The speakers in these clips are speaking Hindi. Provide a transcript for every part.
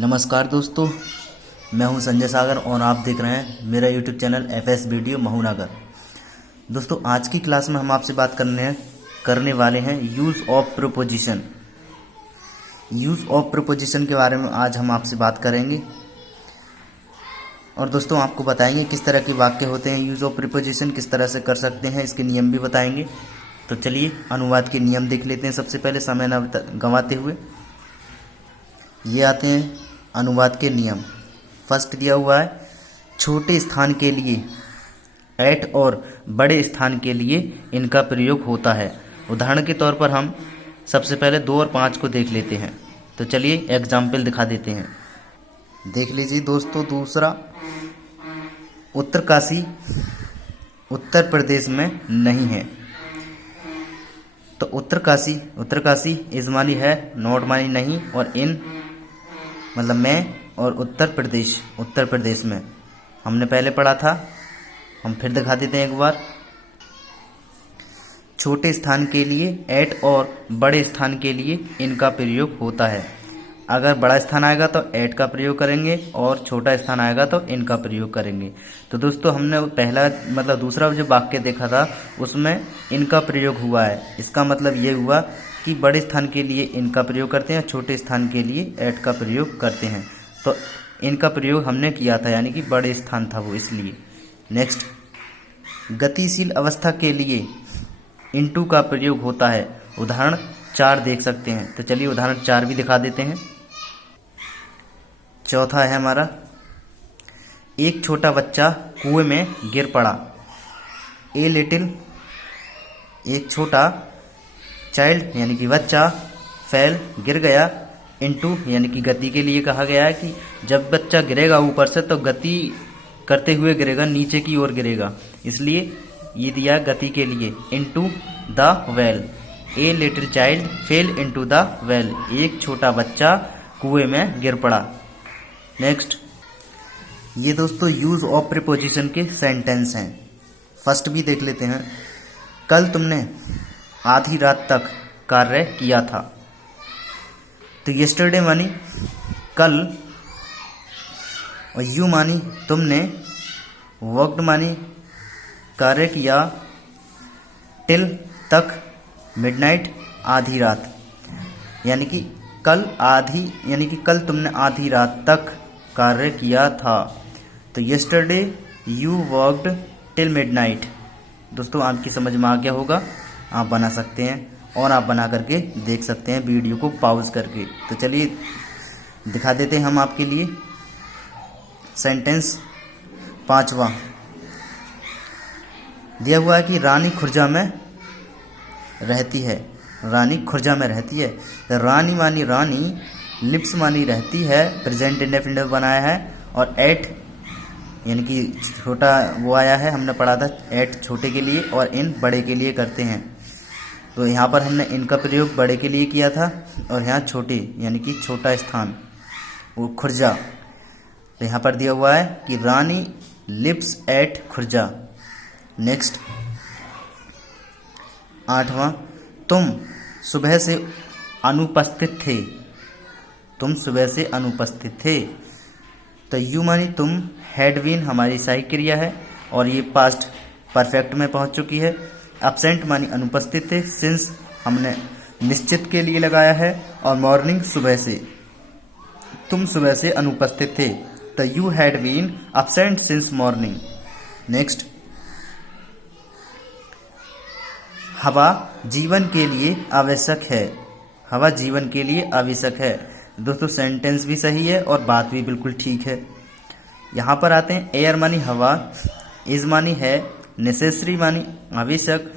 नमस्कार दोस्तों, मैं हूं संजय सागर और आप देख रहे हैं मेरा यूट्यूब चैनल एफएस वीडियो महूनगर। दोस्तों, आज की क्लास में हम आपसे बात करने वाले हैं use of preposition. Use of preposition के बारे में आज हम आपसे बात करेंगे और दोस्तों आपको बताएंगे किस तरह के वाक्य होते हैं यूज़ ऑफ प्रीपोजिशन, किस तरह से कर सकते हैं, इसके नियम भी बताएंगे। तो चलिए अनुवाद के नियम देख लेते हैं। सबसे पहले समय न गंवाते हुए ये आते हैं अनुवाद के नियम। फर्स्ट दिया हुआ है छोटे स्थान के लिए एट और बड़े स्थान के लिए इनका प्रयोग होता है। उदाहरण के तौर पर हम सबसे पहले 2 और 5 को देख लेते हैं। तो चलिए एग्जाम्पल दिखा देते हैं। देख लीजिए दोस्तों, दूसरा उत्तरकाशी उत्तर प्रदेश में नहीं है। तो उत्तरकाशी इज मानी है, नॉट मानी नहीं, और इन मतलब मैं, और उत्तर प्रदेश में हमने पहले पढ़ा था। हम फिर दिखा देते हैं एक बार। छोटे स्थान के लिए एट और बड़े स्थान के लिए इनका प्रयोग होता है। अगर बड़ा स्थान आएगा तो एट का प्रयोग करेंगे और छोटा स्थान आएगा तो इनका प्रयोग करेंगे। तो दोस्तों हमने पहला दूसरा जो वाक्य देखा था उसमें इनका प्रयोग हुआ है। इसका मतलब ये हुआ कि बड़े स्थान के लिए इनका प्रयोग करते हैं, छोटे स्थान के लिए एट का प्रयोग करते हैं। तो इनका प्रयोग हमने किया था, यानी कि बड़े स्थान था वो, इसलिए। नेक्स्ट, गतिशील अवस्था के लिए इनटू का प्रयोग होता है। उदाहरण 4 देख सकते हैं। तो चलिए उदाहरण 4 भी दिखा देते हैं। चौथा है हमारा, एक छोटा बच्चा कुएं में गिर पड़ा। ए लिटिल, एक छोटा चाइल्ड यानी कि बच्चा, फेल गिर गया, इनटू यानी कि गति के लिए कहा गया है कि जब बच्चा गिरेगा ऊपर से तो गति करते हुए गिरेगा, नीचे की ओर गिरेगा, इसलिए ये दिया गति के लिए। Into the well, a little child fail into the well, एक छोटा बच्चा कुएं में गिर पड़ा। नेक्स्ट, ये दोस्तों यूज ऑफ प्रीपोजिशन के सेंटेंस हैं। फर्स्ट भी देख लेते हैं। कल तुमने आधी रात तक कार्य किया था। तो यस्टरडे मानी कल, और यू मानी तुमने, वर्कड मानी कार्य किया, टिल तक, मिडनाइट आधी रात, यानी कि कल तुमने आधी रात तक कार्य किया था। तो yesterday you worked till midnight. दोस्तों आपकी समझ में आ गया होगा, आप बना सकते हैं और आप बना करके देख सकते हैं वीडियो को पॉज करके। तो चलिए दिखा देते हैं हम आपके लिए सेंटेंस। 5वां दिया हुआ है कि रानी खुर्जा में रहती है। रानी खुर्जा में रहती है। रानी मानी रानी, लिप्स मानी रहती है, प्रेजेंट इंडेफिनिट बनाया है, और एट यानी कि छोटा वो आया है, हमने पढ़ा था एट छोटे के लिए और इन बड़े के लिए करते हैं। तो यहाँ पर हमने इनका प्रयोग बड़े के लिए किया था और यहाँ छोटे यानी कि छोटा स्थान वो खुर्जा। तो यहाँ पर दिया हुआ है कि रानी लिव्स एट खुर्जा। नेक्स्ट, 8वां, तुम सुबह से अनुपस्थित थे। तुम सुबह से अनुपस्थित थे। तो यू मानी तुम, हैड बीन हमारी सहायक क्रिया है और ये पास्ट परफेक्ट में पहुंच चुकी है। एब्सेंट मानी अनुपस्थित थे, सिंस हमने निश्चित के लिए लगाया है, और मॉर्निंग सुबह से। तुम सुबह से अनुपस्थित थे। तो you had been absent since morning. Next, हवा जीवन के लिए आवश्यक है। हवा जीवन के लिए आवश्यक है। दोस्तों सेंटेंस भी सही है और बात भी बिल्कुल ठीक है। यहाँ पर आते हैं, एयर मानी हवा, इज मानी है, नेसेसरी मानी आवश्यक,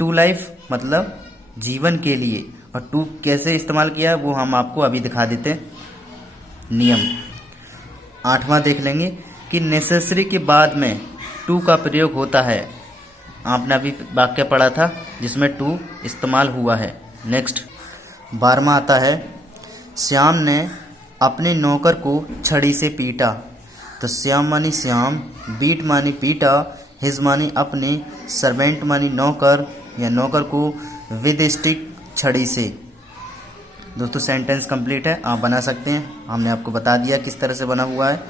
टू लाइफ मतलब जीवन के लिए, और टू कैसे इस्तेमाल किया है वो हम आपको अभी दिखा देते हैं नियम। 8वां देख लेंगे कि नेसेसरी के बाद में टू का प्रयोग होता है। आपने अभी वाक्य पढ़ा था जिसमें टू इस्तेमाल हुआ है। नेक्स्ट, 12वां आता है, श्याम ने अपने नौकर को छड़ी से पीटा। तो श्याम मानी श्याम, बीट मानी पीटा, हिज मानी अपने, सर्वेंट मानी नौकर या नौकर को, विद स्टिक छड़ी से। दोस्तों सेंटेंस कंप्लीट है, आप बना सकते हैं, हमने आपको बता दिया किस तरह से बना हुआ है।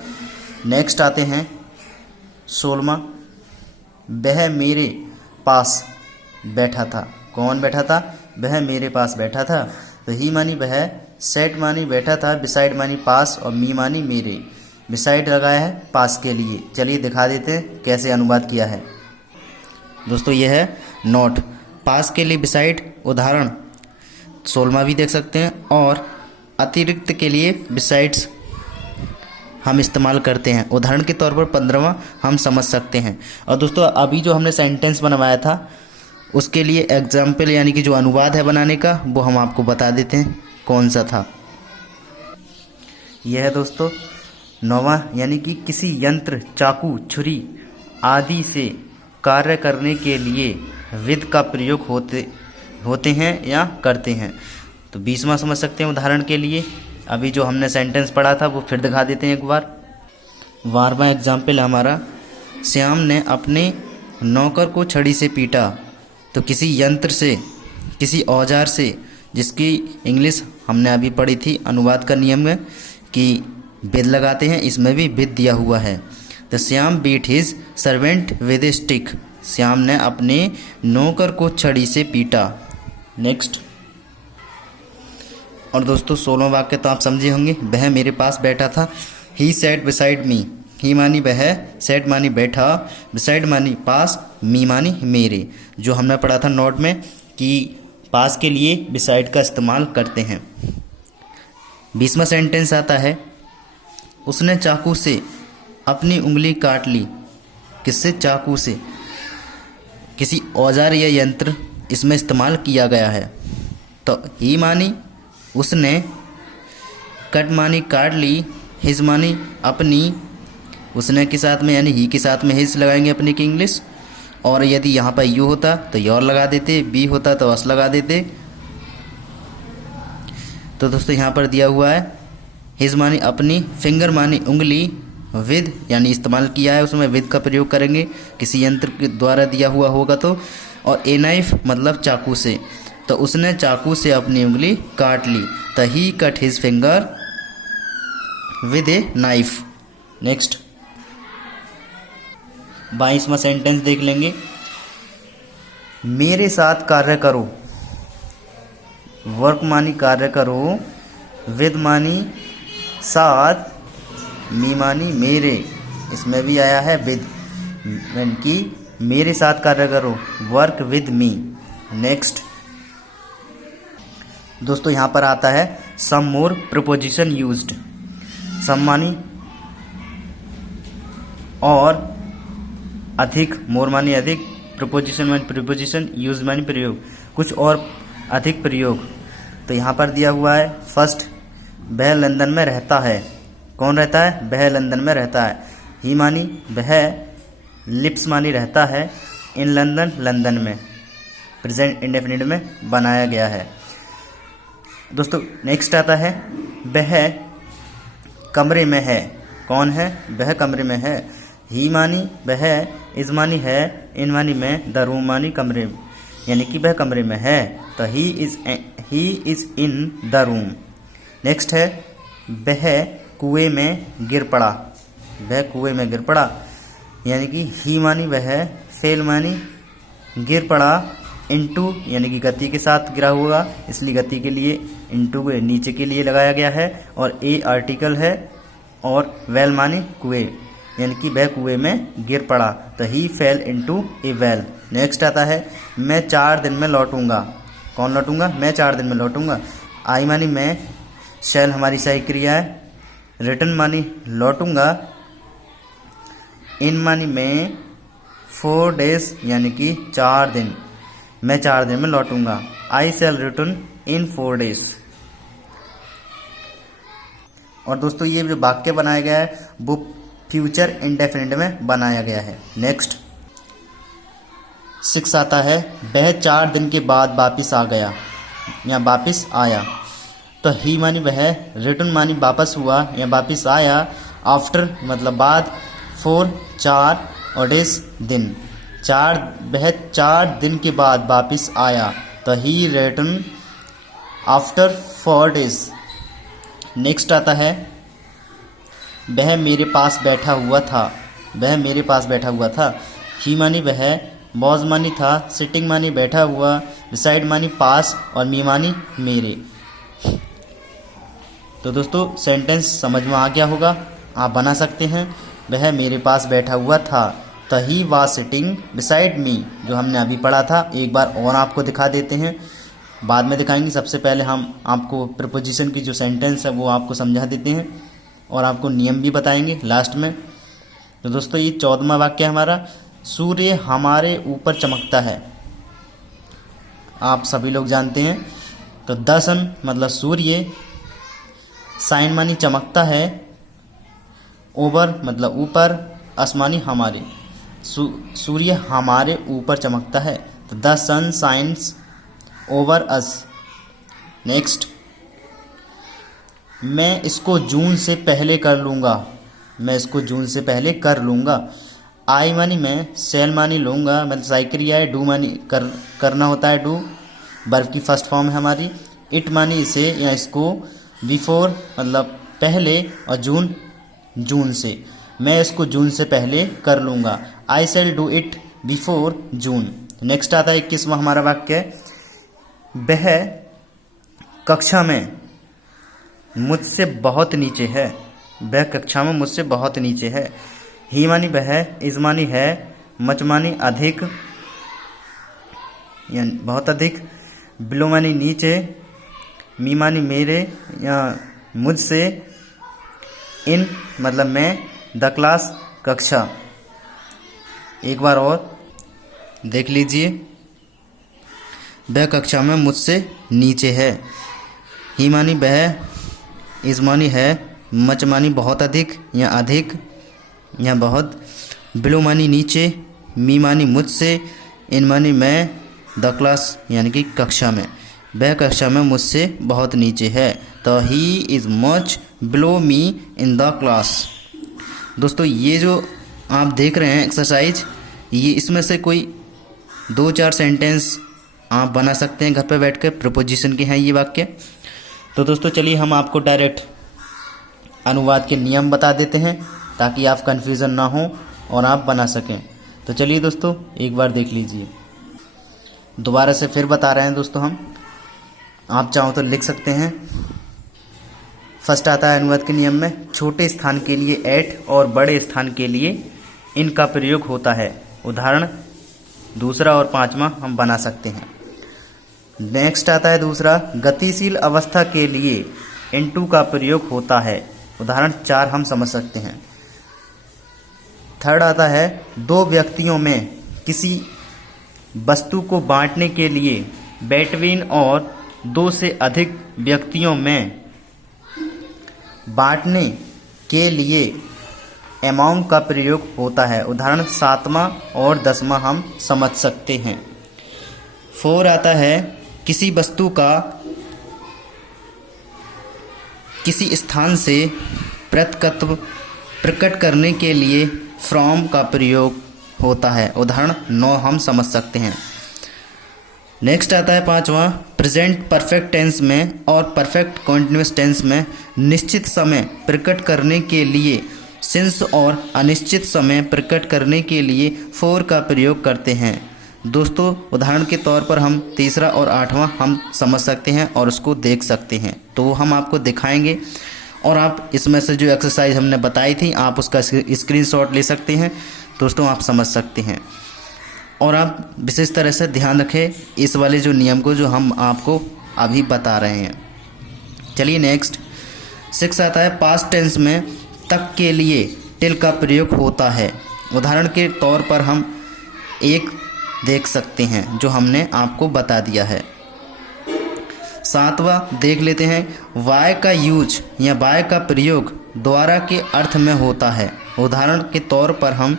नेक्स्ट आते हैं 16वां, वह मेरे पास बैठा था। कौन बैठा था? वह मेरे पास बैठा था। तो ही मानी वह, सेट मानी बैठा था, बिसाइड मानी पास और मी मानी मेरे। बिसाइड लगाया है पास के लिए। चलिए दिखा देते हैं कैसे अनुवाद किया है। दोस्तों यह है नोट, पास के लिए बिसाइड उदाहरण 16वां भी देख सकते हैं, और अतिरिक्त के लिए बिसाइड्स हम इस्तेमाल करते हैं। उदाहरण के तौर पर 15वां हम समझ सकते हैं। और दोस्तों अभी जो हमने सेंटेंस बनवाया था उसके लिए एग्जाम्पल यानी कि जो अनुवाद है बनाने का, वो हम आपको बता देते हैं कौन सा था। यह है दोस्तों 9वां, यानी कि किसी यंत्र, चाकू, छुरी आदि से कार्य करने के लिए विध का प्रयोग होते हैं या करते हैं। तो 20वां समझ सकते हैं उदाहरण के लिए। अभी जो हमने सेंटेंस पढ़ा था वो फिर दिखा देते हैं एक बार। 12वां एग्जाम्पल हमारा, श्याम ने अपने नौकर को छड़ी से पीटा। तो किसी यंत्र से, किसी औजार से, जिसकी इंग्लिश हमने अभी पढ़ी थी अनुवाद का नियम में कि विध लगाते हैं, इसमें भी विध दिया हुआ है। तो Shyam beat his servant with a stick. Shyam ने अपने नौकर को छड़ी से पीटा। नेक्स्ट। और दोस्तों 16वां वाक्य तो आप समझे होंगे, वह मेरे पास बैठा था। He sat beside me. ही मानी वह, सेट मानी बैठा, बिसाइड मानी पास, मी मानी मेरे। जो हमने पढ़ा था नोट में कि पास के लिए बिसाइड का इस्तेमाल करते हैं। 20वां सेंटेंस आता है, उसने चाकू से अपनी उंगली काट ली। किससे? चाकू से। किसी औजार या यंत्र इसमें इस्तेमाल किया गया है। तो ही मानी उसने, कट मानी काट ली, हिज मानी अपनी, उसने के साथ में यानी ही के साथ में हिज लगाएंगे अपने की इंग्लिश। और यदि यहाँ पर यू होता तो योर लगा देते, बी होता तो अस लगा देते। तो दोस्तों यहाँ पर दिया हुआ है हिज मानी अपनी, फिंगर मानी उंगली, विद यानी इस्तेमाल किया है, उसमें विद का प्रयोग करेंगे किसी यंत्र के द्वारा दिया हुआ होगा तो। और ए नाइफ मतलब चाकू से। तो उसने चाकू से अपनी उंगली काट ली। तो he cut his finger with a knife. Next 22वां सेंटेंस देख लेंगे, मेरे साथ कार्य करो। वर्क मानी कार्य करो, विद मानी साथ, मी मानी मेरे। इसमें भी आया है विद, यानी कि मेरे साथ कार्य करो, वर्क विद मी। नेक्स्ट दोस्तों यहाँ पर आता है सम मोर प्रीपोजिशन यूज्ड। सम मानी और, अधिक, मोर मानी अधिक, प्रीपोजिशन मानी प्रीपोजिशन, यूज मानी प्रयोग, कुछ और अधिक प्रयोग। तो यहाँ पर दिया हुआ है फर्स्ट, वह लंदन में रहता है। कौन रहता है? वह लंदन में रहता है। ही मानी वह, लिप्स मानी रहता है, इन लंदन, लंदन में, प्रेजेंट इंडेफिनिट में बनाया गया है। दोस्तों नेक्स्ट आता है वह कमरे में है। कौन है? वह कमरे में है। ही मानी वह, इज मानी है, इन मानी में, द रूम मानी कमरे, यानी कि वह कमरे में है। तो he is in the room. Next है वह कुएं में गिर पड़ा। वह कुएं में गिर पड़ा, यानी कि ही मानी वह, फेल मानी गिर पड़ा, इनटू यानी कि गति के साथ गिरा होगा, इसलिए गति के लिए इनटू को नीचे के लिए लगाया गया है। और ए आर्टिकल है, और वेल मानी कुएं, यानी कि वह कुएं में गिर पड़ा। तो ही फेल इनटू ए वेल। नेक्स्ट आता है मैं 4 दिन में लौटूंगा। कौन लौटूंगा? मैं 4 दिन में लौटूंगा। आई मानी मैं, शैल हमारी सही क्रिया है, रिटर्न मानी लौटूंगा, इन मानी मैं, 4 डेज यानी कि 4 दिन, मैं 4 दिन में लौटूंगा। आई शैल रिटर्न इन 4 डेज। और दोस्तों ये जो वाक्य बनाया गया है वो फ्यूचर इंडेफिनिट में बनाया गया है। नेक्स्ट 6 आता है वह 4 दिन के बाद वापिस आ गया या वापिस आया। तो ही मानी वह, रिटर्न मानी वापस हुआ या वापिस आया, आफ्टर मतलब बाद, 4 4 और डेज दिन, वह 4 दिन के बाद वापिस आया। तो ही रिटर्न आफ्टर 4 days। नेक्स्ट आता है वह मेरे पास बैठा हुआ था। वह मेरे पास बैठा हुआ था। ही मानी वह, वॉज मानी था, सिटिंग मानी बैठा हुआ, बिसाइड मानी पास और मी मानी मेरे। तो दोस्तों सेंटेंस समझ में आ गया होगा, आप बना सकते हैं। वह मेरे पास बैठा हुआ था, तो he was sitting beside me, जो हमने अभी पढ़ा था। एक बार और आपको दिखा देते हैं, बाद में दिखाएंगे। सबसे पहले हम आपको प्रीपोजिशन की जो सेंटेंस है वो आपको समझा देते हैं और आपको नियम भी बताएंगे लास्ट में। तो दोस्तों ये 14वां वाक्य है हमारा, सूर्य हमारे ऊपर चमकता है। आप सभी लोग जानते हैं। तो द सन मतलब सूर्य, साइन मानी चमकता है, ओवर मतलब ऊपर, आसमानी हमारे, सूर्य हमारे ऊपर चमकता है। तो the sun shines over us. Next, मैं इसको जून से पहले कर लूँगा। मैं इसको जून से पहले कर लूँगा। आई मानी मैं, सेल मानी लूँगा, मतलब सहायक क्रिया है। डू मानी करना होता है, डू वर्ब की फर्स्ट फॉर्म है हमारी। इट मानी इसे या इसको, बिफोर मतलब पहले, और जून जून से। मैं इसको जून से पहले कर लूँगा। I shall do it before June. Next आता है 21वां हमारा वाक्य, वह कक्षा में मुझसे बहुत नीचे है। वह कक्षा में मुझसे बहुत नीचे है। ही मानी वह, इज मानी है, मच मानी अधिक या बहुत अधिक, बिलो मानी नीचे, मी मानी मेरे या मुझसे, इन मतलब मैं, द क्लास कक्षा। एक बार और देख लीजिए, वह कक्षा में मुझसे नीचे है। ही मानी वह, इज मानी है, मच मानी बहुत अधिक या अधिक या बहुत, बिलो मानी नीचे, मी मानी मुझसे, इन मानी मैं, द क्लास यानी कि कक्षा में। वह कक्षा में मुझसे बहुत नीचे है। तो he is much below me in the class. दोस्तों ये जो आप देख रहे हैं एक्सरसाइज, ये इसमें से कोई 2-4 सेंटेंस आप बना सकते हैं घर पे बैठ कर। प्रीपोजिशन के हैं ये वाक्य। तो दोस्तों चलिए हम आपको डायरेक्ट अनुवाद के नियम बता देते हैं ताकि आप कन्फ्यूज़न ना हो और आप बना सकें। तो चलिए दोस्तों एक बार देख लीजिए। दोबारा से फिर बता रहे हैं दोस्तों हम, आप चाहो तो लिख सकते हैं। फर्स्ट आता है अनुवाद के नियम में, छोटे स्थान के लिए एट और बड़े स्थान के लिए इन का प्रयोग होता है। उदाहरण दूसरा और 5वां हम बना सकते हैं। नेक्स्ट आता है दूसरा, गतिशील अवस्था के लिए इनटू का प्रयोग होता है। उदाहरण 4 हम समझ सकते हैं। थर्ड आता है, दो व्यक्तियों में किसी वस्तु को बांटने के लिए बिटवीन और 2 से अधिक व्यक्तियों में बांटने के लिए अमाउंट का प्रयोग होता है। उदाहरण 7वां और 10वां हम समझ सकते हैं। 4 आता है, किसी वस्तु का किसी स्थान से प्रकट करने के लिए फ्रॉम का प्रयोग होता है। उदाहरण 9 हम समझ सकते हैं। नेक्स्ट आता है 5वां, प्रेजेंट परफेक्ट टेंस में और परफेक्ट कॉन्टिन्यूअस टेंस में निश्चित समय प्रकट करने के लिए सिंस और अनिश्चित समय प्रकट करने के लिए फॉर का प्रयोग करते हैं। दोस्तों उदाहरण के तौर पर हम 3रा और 8वां हम समझ सकते हैं और उसको देख सकते हैं, तो वो हम आपको दिखाएंगे और आप इसमें से जो एक्सरसाइज हमने बताई थी आप उसका स्क्रीनशॉट ले सकते हैं। दोस्तों आप समझ सकते हैं और आप विशेष तरह से ध्यान रखें इस वाले जो नियम को जो हम आपको अभी बता रहे हैं। चलिए नेक्स्ट 6 आता है, पास्ट टेंस में तक के लिए टिल का प्रयोग होता है। उदाहरण के तौर पर हम एक देख सकते हैं जो हमने आपको बता दिया है। 7वां देख लेते हैं, वाय का यूज या वाय का प्रयोग द्वारा के अर्थ में होता है। उदाहरण के तौर पर हम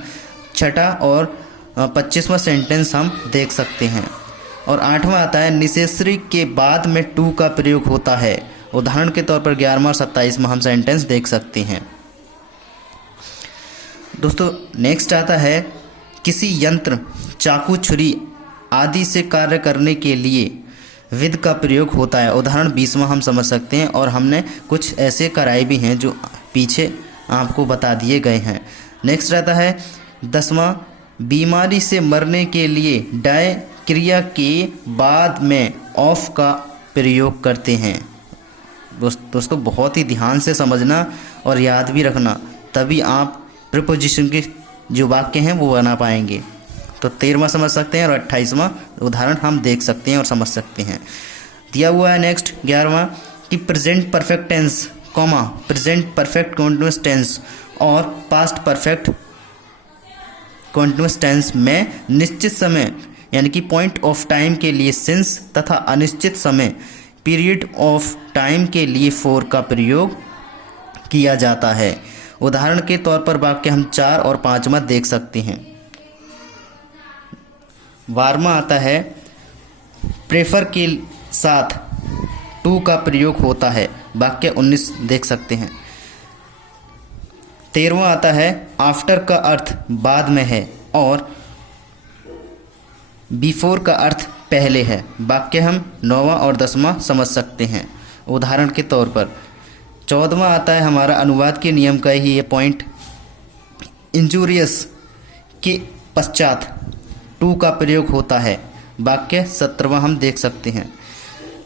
6ठा और 25वां सेंटेंस हम देख सकते हैं। और 8वां आता है, निसेसरी के बाद में टू का प्रयोग होता है। उदाहरण के तौर पर 11वां और 27वां हम सेंटेंस देख सकते हैं। दोस्तों नेक्स्ट आता है, किसी यंत्र, चाकू, छुरी आदि से कार्य करने के लिए विद का प्रयोग होता है। उदाहरण 20वां हम समझ सकते हैं और हमने कुछ ऐसे कराए भी हैं जो पीछे आपको बता दिए गए हैं। नेक्स्ट रहता है 10वां, बीमारी से मरने के लिए डाई क्रिया के बाद में ऑफ का प्रयोग करते हैं। दोस्तों बहुत ही ध्यान से समझना और याद भी रखना, तभी आप प्रीपोजिशन के जो वाक्य हैं वो बना पाएंगे। तो 13वां समझ सकते हैं और 28वां उदाहरण हम देख सकते हैं और समझ सकते हैं। दिया हुआ है नेक्स्ट 11वां कि present perfect tense comma present perfect continuous tense और पास्ट परफेक्ट कॉन्टिन्यूअस टेंस में निश्चित समय यानी कि पॉइंट ऑफ टाइम के लिए सिंस तथा अनिश्चित समय पीरियड ऑफ टाइम के लिए फॉर का प्रयोग किया जाता है। उदाहरण के तौर पर वाक्य हम 4 और 5वां देख सकते हैं। 12वां आता है प्रेफर के साथ टू का प्रयोग होता है, वाक्य 19 देख सकते हैं। 13वां आता है आफ्टर का अर्थ बाद में है और बिफोर का अर्थ पहले है, वाक्य हम 9वां और 10वां समझ सकते हैं उदाहरण के तौर पर। 14वां आता है हमारा अनुवाद के नियम का ही ये पॉइंट, इंजूरियस के पश्चात टू का प्रयोग होता है, वाक्य 17वां हम देख सकते हैं।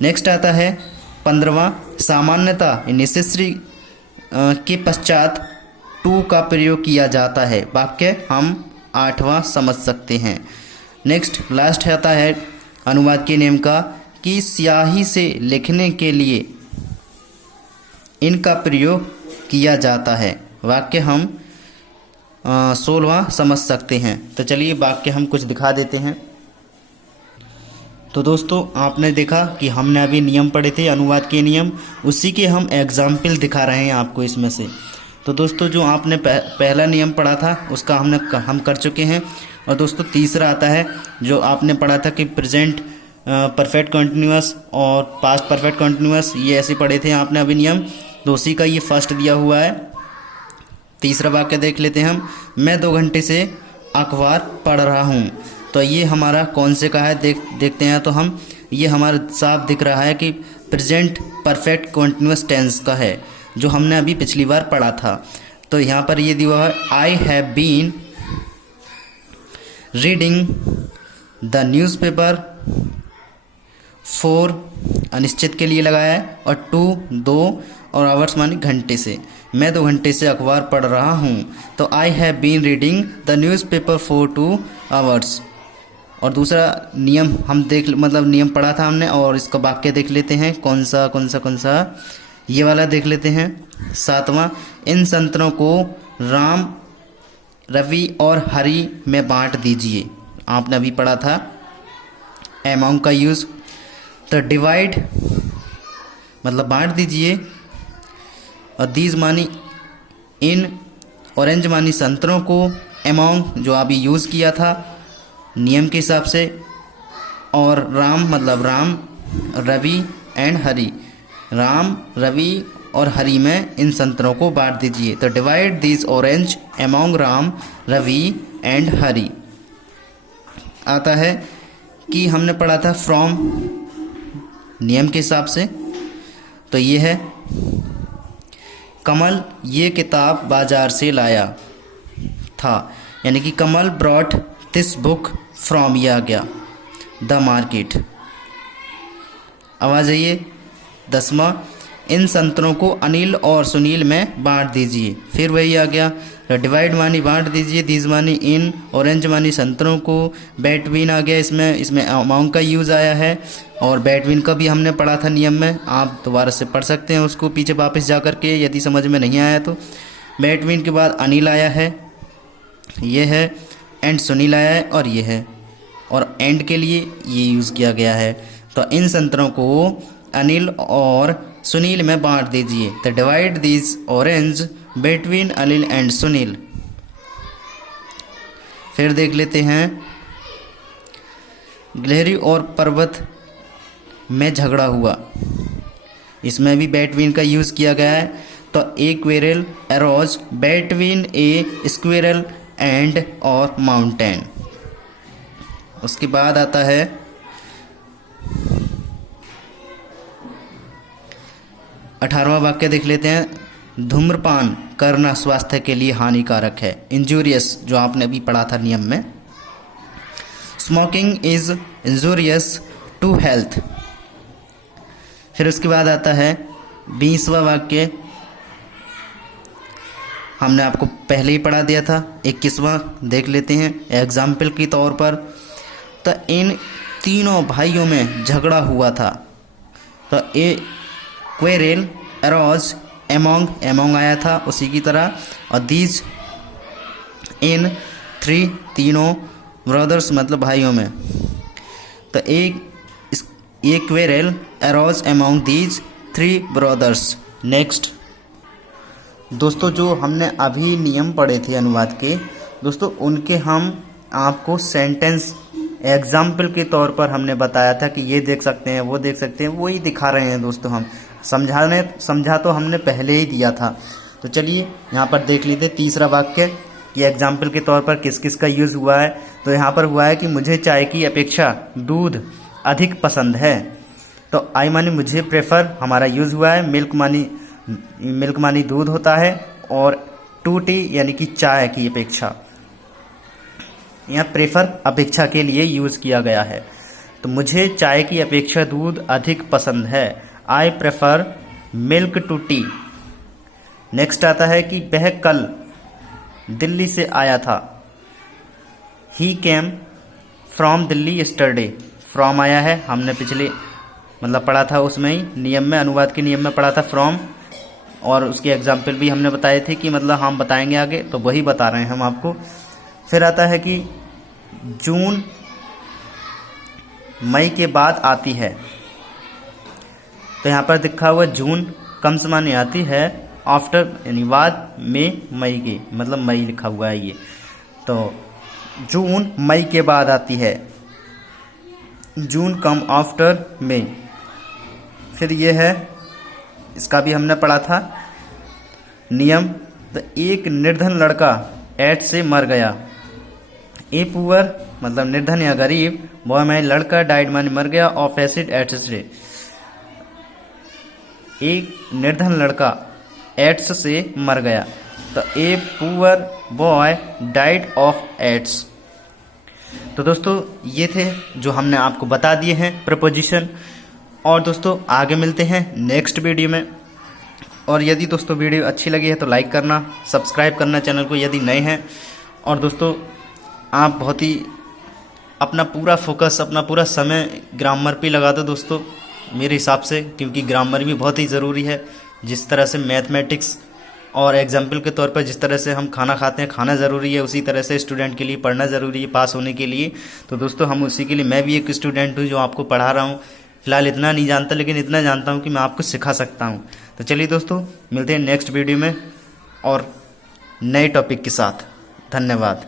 नेक्स्ट आता है 15वां सामान्यता नेसेसरी के पश्चात टू का प्रयोग किया जाता है, वाक्य हम 8वां समझ सकते हैं। नेक्स्ट लास्ट आता है अनुवाद के नियम का कि स्याही से लिखने के लिए इनका प्रयोग किया जाता है, वाक्य हम 16वां समझ सकते हैं। तो चलिए वाक्य हम कुछ दिखा देते हैं। तो दोस्तों आपने देखा कि हमने अभी नियम पढ़े थे अनुवाद के नियम, उसी के हम एग्जाम्पल दिखा रहे हैं आपको इसमें से। तो दोस्तों जो आपने पहला नियम पढ़ा था उसका हम कर चुके हैं। और दोस्तों तीसरा आता है जो आपने पढ़ा था कि प्रेजेंट परफेक्ट कंटिन्यूअस और पास्ट परफेक्ट कंटिन्यूअस, ये ऐसे पढ़े थे आपने अभी नियम, तो उसी का ये फर्स्ट दिया हुआ है। तीसरा वाक्य देख लेते हैं हम, मैं 2 घंटे से अखबार पढ़ रहा हूँ। तो ये हमारा कौन से का है देखते हैं। तो हम ये हमारा साफ दिख रहा है कि प्रेजेंट परफेक्ट कंटिन्यूअस टेंस का है, जो हमने अभी पिछली बार पढ़ा था। तो यहाँ पर ये दिया हुआ है I have been reading the newspaper for अनिश्चित के लिए लगाया है और 2 और आवर्स माने घंटे से, मैं 2 घंटे से अखबार पढ़ रहा हूँ। तो I have been reading the newspaper for 2 hours. और दूसरा नियम हम नियम पढ़ा था हमने और इसका वाक्य देख लेते हैं कौन सा ये वाला देख लेते हैं। 7वां इन संतरों को राम रवि और हरि में बांट दीजिए, आपने अभी पढ़ा था अमाउंट का यूज़। तो डिवाइड मतलब बांट दीजिए, और दीज मानी इन, ऑरेंज मानी संतरों को, अमाउंट जो अभी यूज़ किया था नियम के हिसाब से, और राम मतलब राम, रवि एंड हरि, राम रवि और हरि में इन संतरों को बांट दीजिए। तो divide these orange among Ram Ravi and Hari. आता है कि हमने पढ़ा था फ्रॉम नियम के हिसाब से, तो ये है कमल ये किताब बाजार से लाया था, यानी कि कमल ब्रॉट दिस बुक फ्रॉम, ये आ गया द मार्केट। अब आ जाइए 10वां इन संतरों को अनिल और सुनील में बांट दीजिए, फिर वही आ गया डिवाइड मानी बांट दीजिए, दीज मानी इन, ऑरेंज मानी संतरों को, बेटवीन आ गया, इसमें अमाउंट का यूज़ आया है। और बेटवीन का भी हमने पढ़ा था नियम में, आप दोबारा से पढ़ सकते हैं उसको पीछे वापस जा कर के यदि समझ में नहीं आया तो। बेटवीन के बाद अनिल आया है, ये है, एंड सुनील आया है और ये है, और एंड के लिए ये यूज़ किया गया है। तो इन संतरों को अनिल और सुनील में बांट दीजिए। तो divide these orange between Anil and Sunil. फिर देख लेते हैं गिलहरी और पर्वत में झगड़ा हुआ, इसमें भी बिटवीन का यूज़ किया गया है। तो a quarrel arose between a squirrel and और माउंटेन। उसके बाद आता है 18वां वाक्य देख लेते हैं। धूम्रपान करना स्वास्थ्य के लिए हानिकारक है। इंजूरियस, जो आपने अभी पढ़ा था नियम में। Smoking is injurious to health. फिर उसके बाद आता है 20वां वाक्य, हमने आपको पहले ही पढ़ा दिया था। 21वां देख लेते हैं एग्जाम्पल के तौर पर। तो इन तीनों भाइयों में झगड़ा हुआ था। तो ए क्वेरेल अरोज एमोंग आया था उसी की तरह, और दीज इन थ्री, तीनों ब्रदर्स मतलब भाइयों में। तो एक quarrel arose among these three brothers. Next दोस्तों, जो हमने अभी नियम पढ़े थे अनुवाद के दोस्तों, उनके हम आपको सेंटेंस एग्जाम्पल के तौर पर हमने बताया था कि ये देख सकते हैं, वो देख सकते हैं, वही दिखा रहे हैं दोस्तों। हम समझा तो हमने पहले ही दिया था। तो चलिए यहाँ पर देख लीजिए तीसरा वाक्य कि एग्जाम्पल के तौर पर किस किस का यूज़ हुआ है। तो यहाँ पर हुआ है कि मुझे चाय की अपेक्षा दूध अधिक पसंद है। तो आई मानी मुझे, प्रेफर हमारा यूज़ हुआ है, मिल्क मानी दूध होता है, और टू टी यानी कि चाय की अपेक्षा, यहाँ प्रेफर अपेक्षा के लिए यूज़ किया गया है। तो मुझे चाय की अपेक्षा दूध अधिक पसंद है। I prefer milk to tea. Next आता है कि वह कल दिल्ली से आया था। He came from Delhi yesterday. From आया है, हमने पिछले मतलब पढ़ा था उसमें ही नियम में, अनुवाद के नियम में पढ़ा था फ्रॉम, और उसके एग्जाम्पल भी हमने बताए थे कि मतलब हम बताएंगे आगे, तो वही बता रहे हैं हम आपको। फिर आता है कि जून मई के बाद आती है। तो यहाँ पर लिखा हुआ जून कम से माने आती है, आफ्टर यानी बाद में मई के, मतलब मई लिखा हुआ है ये। तो जून मई के बाद आती है, जून कम आफ्टर मई। फिर ये है, इसका भी हमने पढ़ा था नियम। तो एक निर्धन लड़का एड्स से मर गया। ए पुअर मतलब निर्धन या गरीब, बॉय माने लड़का, डाइड माने मर गया, ऑफ एसिड एड्स से। एक निर्धन लड़का एड्स से मर गया। तो a poor boy died of AIDS. तो दोस्तों ये थे जो हमने आपको बता दिए हैं प्रपोजिशन। और दोस्तों आगे मिलते हैं नेक्स्ट वीडियो में। और यदि दोस्तों वीडियो अच्छी लगी है तो लाइक करना, सब्सक्राइब करना चैनल को यदि नए हैं। और दोस्तों आप बहुत ही अपना पूरा फोकस, अपना पूरा समय ग्रामर पे लगा दो दोस्तों मेरे हिसाब से, क्योंकि ग्रामर भी बहुत ही ज़रूरी है। जिस तरह से मैथमेटिक्स और एग्जाम्पल के तौर पर जिस तरह से हम खाना खाते हैं, खाना ज़रूरी है, उसी तरह से स्टूडेंट के लिए पढ़ना ज़रूरी है पास होने के लिए। तो दोस्तों हम उसी के लिए, मैं भी एक स्टूडेंट हूँ जो आपको पढ़ा रहा हूँ। फिलहाल इतना नहीं जानता, लेकिन इतना जानता हूँ कि मैं आपको सिखा सकता हूँ। तो चलिए दोस्तों मिलते हैं नेक्स्ट वीडियो में और नए टॉपिक के साथ। धन्यवाद।